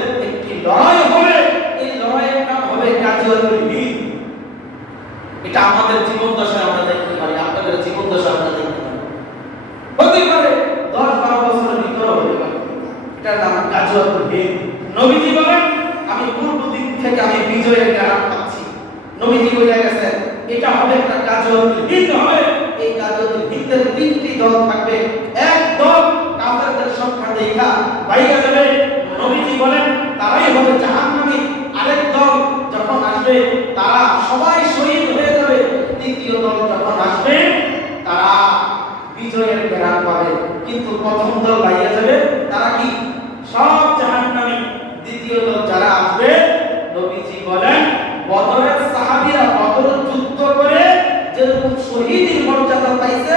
মধ্যে একটি লড়াই হবে, এই লড়াইয়ের নাম হবে গাজওয়াতুল হিন্দ। এটা আমাদের জীবন দশায় আমরা দেখতে পারি, আপনাদের জীবন দশায় আমরা দেখতে পারি। হতে পারে 10-12 বছরের ভিতরে হতে পারে। এটার নাম গাজওয়াতুল হিন্দ। নবীজি বলেন আমি পূর্ব দিক থেকে আমি বিজয়ের গ্রাম পাচ্ছি। নবীজি বলে গেছেন এটা হবে একটা গাজওয়াতুল হিন্দ হবে। এই গাজওয়াতুল হিন্দের 3টি দল থাকবে। এক দল কাফেরদের সংখ্যা দেখা বাইরে যাবে, নবীজি বলেন তারাই হবে জাহান্নামী। আরেক দল যখন আসবে তারা সবাই শহীদ হয়ে যাবে। তৃতীয় দল যখন আসবে তারা বিজয়ের গ্রাম পাবে। কিন্তু প্রথম দল বাইরে যাবে, তারা কি সব জাহান্নামী। দ্বিতীয় দল যারা আসবে, নবীজি বলেন বদরের সাহাবীরা বদর যুদ্ধ করে যেরকম শহীদের মর্যাদা পাইছে,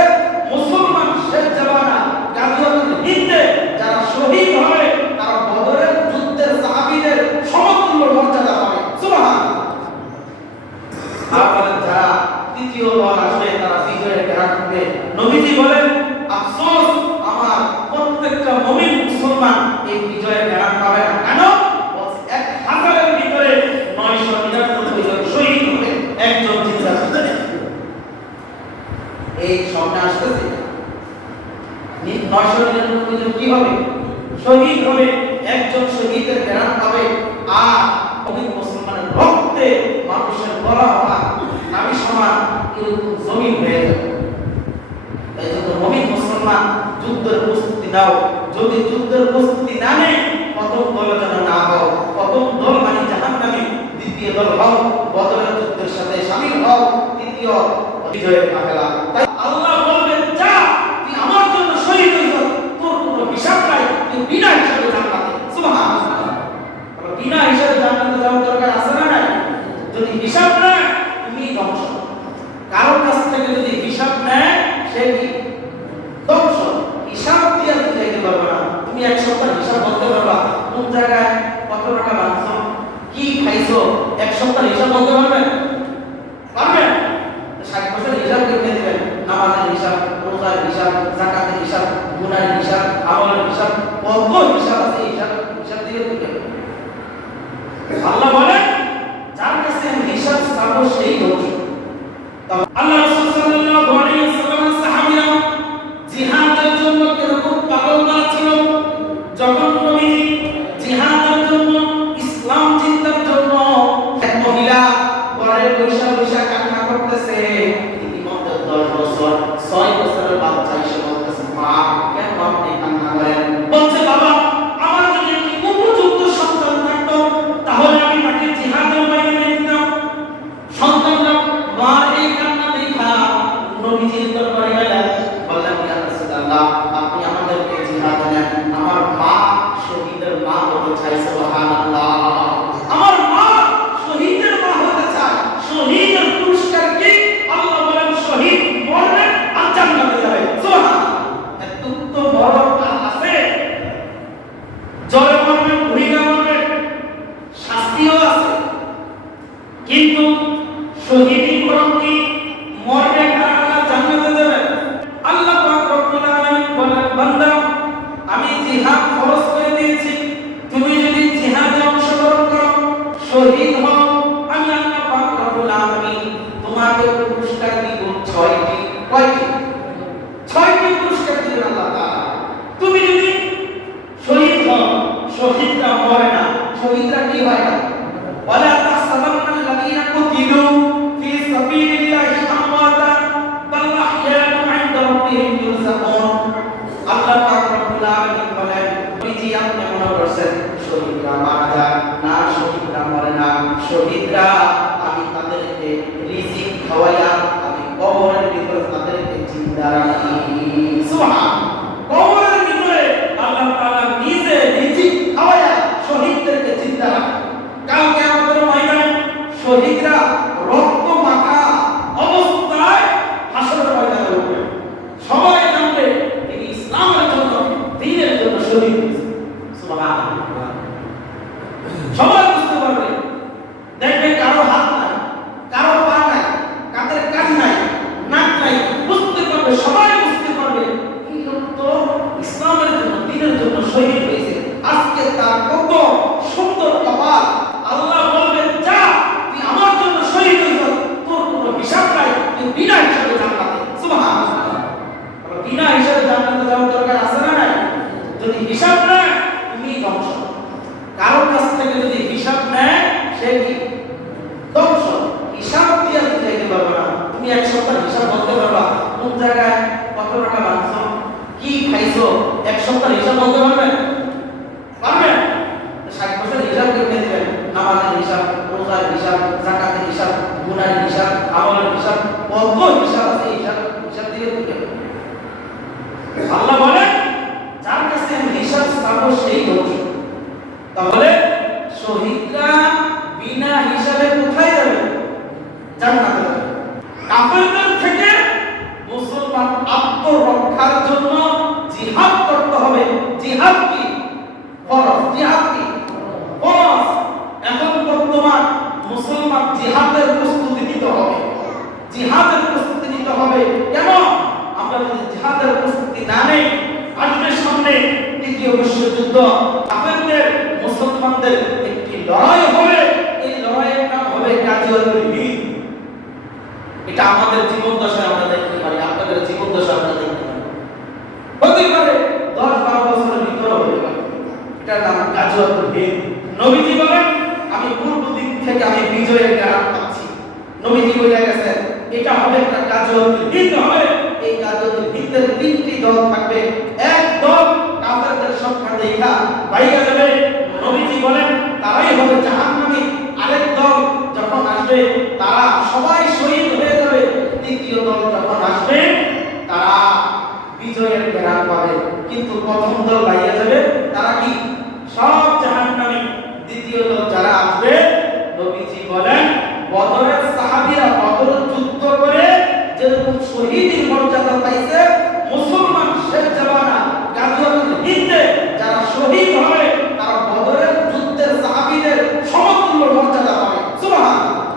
মুসলমান শেষ জামানা গাজওয়াতুল হিন্দে যারা শহীদ হয় তারা বদরের যুদ্ধের সাহাবীদের সমতুল্য মর্যাদা পাবে। সুবহানাল্লাহ। আর যারা তৃতীয় দল আসবে তারা বিজয়ের গ্রাম পাবে। নবীজি বলেন আফসোস আমার প্রত্যেকটা মুমিন মুসলমান এই বিজয়ের গ্রাম পাবে না। কেন? 1000-এর ভিতরে 999 জন শহীদ হবে, একজন জিন্দা হবে। এই সংখ্যা আসতেছে 999 জন কি হবে? শহীদ হবে, একজন শহীদের গ্রাম পাবে। আর মুমিন মুসলমানের রক্তে মানুষের গলা হওয়া নাভি সমান এরকম জমিন হয়ে যাবে। এই জন্য মুমিন মুসলমান যুদ্ধের প্রস্তুতি নাও। যদি যুদ্ধের প্রস্তুতি না নেয় প্রথম দল যেন না হও। প্রথম দল মানে জাহান্নামী, দ্বিতীয় দল হও বদরের যুদ্ধের সাথে শামিল হও, তৃতীয় বিজয়ের কাফেলা। তাই আল্লাহ বলবেন যা তুই আমার জন্য শহীদ হইছ, তোর কোনো হিসাব নাই, তুই বিনা হিসাবে জান্নাতে। সুবহানাল্লাহ। বিনা হিসাবে জান্নাতে যাওয়ার দরকার আছে না নাই? যদি হিসাব নেয় তুমি ধ্বংস। কারোর কাছ থেকে যদি হিসাব নেয় সে কি ধ্বংস। হিসাব দিয়ে তুমি যাইতে পারবে না। তুমি এক সপ্তাহ হিসাব বলতে পারবা কোন জায়গায় কত টাকা বাঁচছো, কি খাইছো, এক সপ্তাহ হিসাব বলতে পারবেন? পারবেন? 60 বছর হিসাব কেমনে দিবেন? নামাজের হিসাব, রোজার হিসাব, যাকাতের হিসাব, গুনাহের হিসাব, আমলের হিসাব, কত হিসাব আছে, হিসাব দিয়ে দিবেন। আল্লাহ বলেন যার কাছে আমি হিসাব চাবো সেই ধ্বংস। আল্লাহ রাসূল সাল্লাল্লাহু আলাইহি ওয়াসাল্লামের সাহাবীরা জিহাদের জন্য কিরকম পাগল করা ছিল। যখন নবীজি জিহাদের জন্য, ইসলাম চিন্তার জন্য এক মহিলা ঘরে বৈশা বৈশা কান্না করতেছে। ইতিমধ্যে 10 বছর 6 বছরের বাচ্চা এসে বলতেছে মা কেন আপনি কান্না করেন? বলছে বাবা আমার যদি একটি উপযুক্ত সন্তান থাকতো তাহলে আমি তাকে জিহাদের ময়দানে দিতাম। সন্তানরা মার এই কান্না দেখা নবীজির দরবারে গেলেন, বললেন ইয়া রাসূলুল্লাহ আপনি আমাদেরকে জিহাদে নেন, আমার মা শহীদের মা হতে চায়। সুবহানাল্লাহ। আমার মা শহীদের মা হতে চায়। শহীদের পুরস্কার কি? আল্লাহ বলেন শহীদ মরবে আর জান্নাতে যাবে। সুবহানাল্লাহ। এত তো বড় কাজ আছে। জলে মরবে, ভুইলা মরবে, শাস্তিও আছে। কিন্তু শহীদি করম কি? মরবে কারা জান্নাতে যাবে। আল্লাহ পাক রব্বুল আলামিন বলেন বান্দা আমি জিহাদ ফরজ করে দিয়েছি, তুমি যদি জিহাদে অংশগ্রহণ করো, শহীদ হও, আমি আল্লাহ পাক রব্বুল আলামিন তোমাকে পুরস্কার দিব 6টি। কয়টি? 6টি পুরস্কার দিবেন আল্লাহ তাআলা। তুমি যদি শহীদ হও, শহীদরা মরে না, শহীদরা কি হয় না? ওয়ালা তাহসাবান্নাল্লাযীনা কুতিলু ফি সাবিলিল্লাহি আমওয়াতান বাল আহইয়াউন 'ইনদা রাব্বিহিম ইউরযাকুন। আল্লাহ পাক রব্বুল আলামিন বলেন নবীজি আপনি মনে করছেন শহীদরা মারা যায় না, শহীদরা মরে না। শহীদরা আমি তাদেরকে রিজিক খাওয়াইয়া আমি কবরের ভিতরে তাদেরকে জিন্দা রাখি। সুবহান। কবরের ভিতরে আল্লাহ তাআলা নিজে রিজিক খাওয়াইয়া শহীদদেরকে জিন্দা রাখে। কাল কিয়ামতের ময়দানে শহীদরা রক্ত মাখা অবস্থায় হাসরের ময়দানে উঠবে। সবাই জানবে তিনি ইসলামের জন্য, দ্বীনের জন্য শহীদ হয়েছে। সুবহানাল্লাহ। সবাই বুঝতে পারবে। দেখবে কারো হাত নাই, কারো পা নাই, কাদের কান নাই, নাক নাই, বুঝতে পারবে, সবাই বুঝতে পারবে এই লোক তো ইসলামের জন্য, দ্বীনের জন্য শহীদ হয়েছে। আজকে তার কত নেয় তুমি ধ্বংস। কারো কাছ থেকে যদি হিসাব নেয় সে কি ধ্বংস। হিসাব দিয়ে তুমি যাইতে পারবে না। তুমি এক সপ্তাহ হিসাব বলতে পারবা কোন জায়গায় কত টাকা রাখছো, কি খাইছো, এক সপ্তাহ হিসাব বলতে পারবে? পারবে? 60 বছর হিসাব কেমনে দিবেন? নামাজের হিসাব, রোজার হিসাব, যাকাতের হিসাব, গুনার হিসাব, আমলের হিসাব, কত হিসাব আছে, হিসাব দিয়ে দিবেন। আল্লাহ বলে যার কাছে আমি হিসাব চাবো সেই ধ্বংস। তাহলে শহীদরা বিনা হিসাবে কোথায় যাবে? জান্নাতে যাবে। কাফেরদের থেকে মুসলমান আত্মরক্ষার জন্য জিহাদ করতে হবে। জিহাদ কি? ফরজ। জিহাদ কি? ফরজ। এখন বর্তমান মুসলমান জিহাদের প্রস্তুতি নিতে হবে। জিহাদের প্রস্তুতি নিতে হবে। কেন? আমরা যদি জিহাদের প্রস্তুতি না নেই, আসবে সামনে দ্বিতীয় বিশ্বযুদ্ধ। কাফেরদের মুসলমানদের একটি লড়াই হবে। এই লড়াইয়ের নাম হবে গাজিয়াতুল হিন্দ। এটা আমাদের জীবন দশায় আমরা দেখতে পারি, আপনাদের জীবন দশায় আমরা দেখতে পারি। হতে পারে 10-12 বছরের ভিতরে হতে পারে। এটার নাম গাজিয়াতুল হিন্দ। নবীজি বলেন আমি পূর্ব দিক থেকে আমি বিজয়ের গ্রাম পাচ্ছি। নবীজি বলে গেছেন এটা হবে একটা গাজিয়াতুল হিন্দ হবে। এই গাজিয়াতুল হিন্দের 3টি দল থাকবে। এক দল কাফেরদের সংখ্যা দেখা বাইরে যাবে। নবীজি বলেন তারাই হবে জাহান্নামী। আরেক দল যখন আসবে তারা সবাই শহীদ হয়ে যাবে। দ্বিতীয় দল যখন আসবে তারা বিজয়ের গ্রাম পাবে। কিন্তু প্রথম দল বাইরে যাবে, তারা কি সব জাহান্নামী। দ্বিতীয় দল যারা আসবে, নবীজি বলেন বদরের সাহাবীরা বদর যুদ্ধ করে যেরকম শহীদের মর্যাদা পাইছে, মুসলমান শেষ জামানা গাজিয়াতুল হিন্দে যারা শহীদ হবে তারা বদরের যুদ্ধের সাহাবীদের সমতুল্য মর্যাদা পাবে। সুবহানাল্লাহ।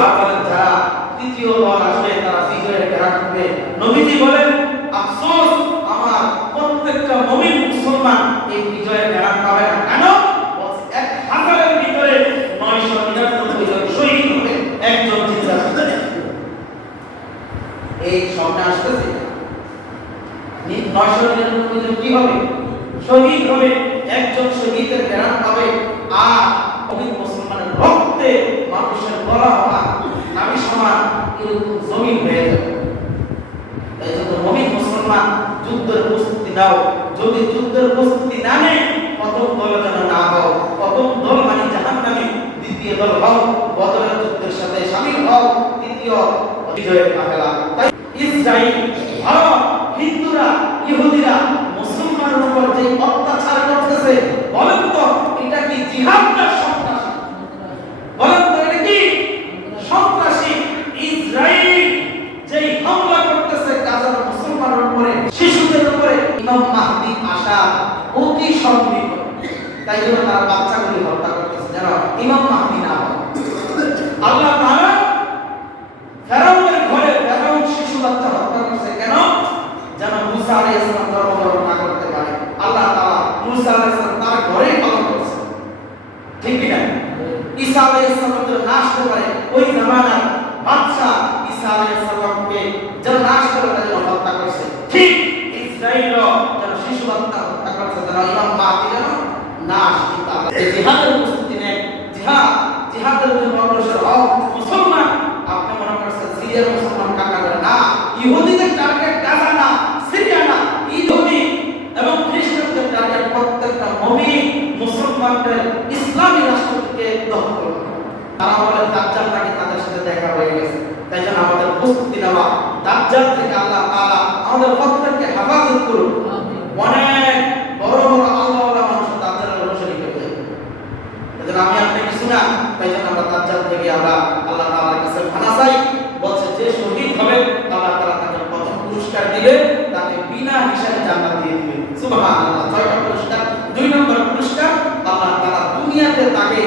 আর যারা তৃতীয় দল আসবে তারা বিজয়ের গ্রাম পাবে। নবীজি বলেন আফসোস আমার প্রত্যেকটা মুমিন মুসলমান এই বিজয়ের গ্রাম পাবে না। কেন? 1000-এর ভিতরে 999 জন শহীদ হবে, একজন জিন্দা হবে। এই সংখ্যা আসতেছে 999 জন কি হবে? শহীদ হবে। একজন শহীদের গ্রাম পাবে। আর মুমিন মুসলমানের রক্তে মানুষের গলা হওয়া নাভি সমান এরকম জমিন হয়ে যাবে। এই জন্য মুমিন মুসলমান যুদ্ধের প্রস্তুতি নাও। যদি যুদ্ধের প্রস্তুতি না নেয় প্রথম দল যেন না হও। প্রথম দল মানে জাহান্নামী। দ্বিতীয় দল হও বদরের যুদ্ধের সাথে শামিল হও। তৃতীয় বিজয়ের কাফেলা। তাই ইসরাইল, ভারত, হিন্দুরা, ইহুদিরা মুসলমানের উপর যে অত্যাচার করতেছে, বলেন তো এটা কি জিহাদ না সন্ত্রাসী? বলেন তো এটা কি সন্ত্রাসী? ইসরাইল যেই হামলা করতেছে গাজার মুসলমানের উপরে, শিশুদের উপরে, ইমাম মাহদী আসা অতি সন্নিহিত। তাই জন্য তারা বাচ্চাগুলি হত্যা করতেছে যেন ইমাম মাহদী না হয়। আল্লাহ তাআলা ফেরাউনের ঘরে ফেরাউন শিশু বাচ্চা হত্যা করছে কেন? যেন মুসা আলাইহিস সালাম ধর্ম গ্রহণ না করতে পারে। আল্লাহ তাআলা মুসা আলাইহিস সালাম তার ঘরেই পালন করছে। ঠিক কি না? ঈসা আলাইহিস সালাম যেন না আসতে পারে, ওই জামানার বাদশা ঈসা আলাইহিস সালামকে যেন না আসতে পারে তার জন্য হত্যা করছে। ঠিক ইসরাইলও যেন শিশু বাচ্চা হত্যা করছে যেন ইমাম মাহদী যেন না আসতে পারে। এই জিহাদের প্রস্তুতি নেন। জিহাদের জন্য অগ্রসর হও। মুসলমান আপনি মনে করছেন সিরিয়ার মুসলমান কাকা করে না, ইহুদিদের টার্গেট গাজা না, সিরিয়া না, ইহুদি এবং খ্রিস্টানদের টার্গেট প্রত্যেকটা মুমিন মুসলমানদের ইসলামী রাষ্ট্রকে দখল করবে। তারা বলে দাজ্জাল নাকি তাদের সাথে দেখা হয়ে গেছে। তাই জন্য আমাদের প্রস্তুতি নেওয়া। দাজ্জাল থেকে আল্লাহ তাআলা আমাদের প্রত্যেককে হেফাজত করুন। অনেক বড় বড় আল্লাহওয়ালা মানুষ দাজ্জালের অনুসারী হয়ে যায়। এজন্য আমি আপনি কিছু না, তাই জন্য আমরা দাজ্জাল থেকে আমরা আল্লাহ তাআলার কাছে ক্ষমা চাই। বলছে যে শহীদ হবে আল্লাহ তাআলা তাকে প্রথম পুরস্কার দিবে, তাকে বিনা হিসাবে জান্নাত দিয়ে দিবে। সুবহানাল্লাহ। 6টা পুরস্কার। 2 নম্বর পুরস্কার আল্লাহ তাআলা দুনিয়াতে তাকে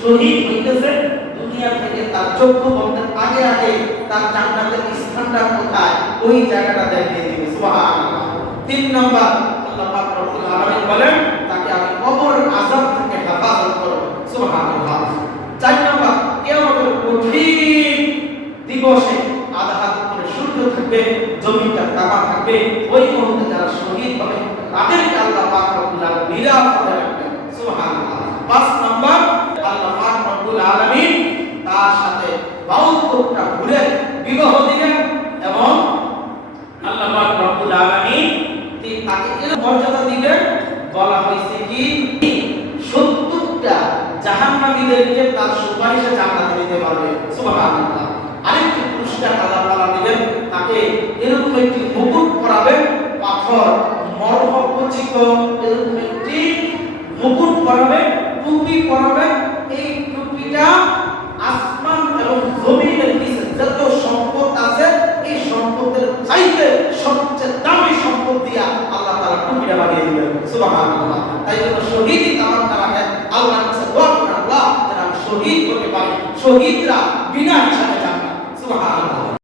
শহীদ হইতেছে, দুনিয়া থেকে তার চক্ষু বন্ধের আগে আগে তার জান্নাতের স্থানটা কোথায় ওই জায়গাটা দেখিয়ে দিবে। সুবহানাল্লাহ। 3 নম্বর আল্লাহ পাক রব্বুল আলামিন বলেন তাকে আমি কবরের আযাব থেকে হেফাজত করব। সুবহানাল্লাহ। 4 নম্বর কিয়ামতের কঠিন দিবসে আধা হাত করে সূর্য থাকবে, জমিনটা তামা থাকবে। ওই মুহূর্তে যারা শহীদ হবে তাদেরকে আল্লাহ নিরাপদে রাখবেন। সুবহানাল্লাহ। 5 নাম্বার, আল্লাহ পাক রব্বুল আলামিন তার সাথে 72টা ভুলে বিবাহ দিবেন এবং আল্লাহ পাক রব্বুল আলামিন তাকে এর মর্যাদা দিবেন। বলা হয়েছে কি 70টা জাহান্নামীদেরকে তার সুপারিশে জান্নাতে দিতে পারবে। সুবহানাল্লাহ। আরেকটি পুরস্কার আল্লাহ তাআলা দিবেন, তাকে এরকম একটি মুকুট পরাবেন, পাথর মরহখচিত এরকম একটি মুকুট পরাবেন, টুপি পরাবেন। এই টুপিটা আসমান এবং জমিনের নিচে যত সম্পদ আছে এই সম্পদের চাইতে সবচেয়ে দামি সম্পদ দিয়া আল্লাহ তাআলা টুপিটা বানিয়ে দিবেন। সুবহানাল্লাহ। তাই জন্য শহীদি তামান্না রাখেন, আল্লাহর কাছে দোয়া করেন, আল্লাহ যেন আমি শহীদ হতে পারি, শহীদরা বিনা হিসাবে জান্নাত। সুবহানাল্লাহ।